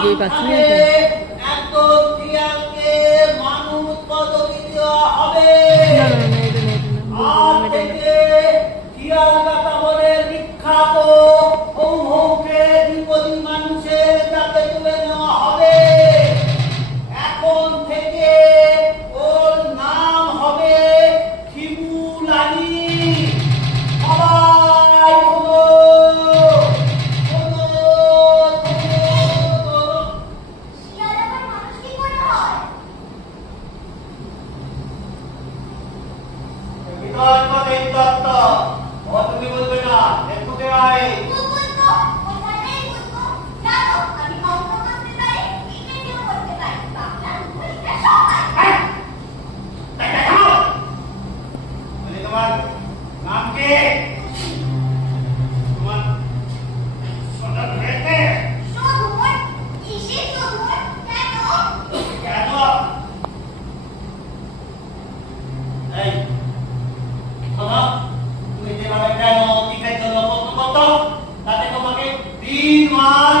বুঝেই পাচ্ছি না একদম টিয়াকে মানুষ পদবি দেওয়া হবে। না না না এটা না আজ থেকে টিয়ালকাটা বলে বিখ্যাত হৌহৌকে দ্বিপদী মানুষের যাতে তুলে নেওয়া হবে। এখন থেকে ওর নাম হবে শিবুলালী। সবাই শোনো, শোনো, শোনো। শিয়াল আবার মানুষ কি করে হয়? বিতর্ক নেই তত্ত্ব। ও তুমি বলবে না, দেখতে আয়। বলবো, ওখানেই বলবো। জানো, আমি অঙ্ক করতে পারি, ইংরেজিও করতে পারি, বাংলা ইংরেজিটা সমান। বলি তোমার নাম কি? তোমার সদর হয়েছে শোধন, কিসের শোধন? কেন? কেন? এই শোনো, তুমি যেভাবে কেন কিসের জন্য প্রশ্ন করতো তাতে তোমাকে 3 মাস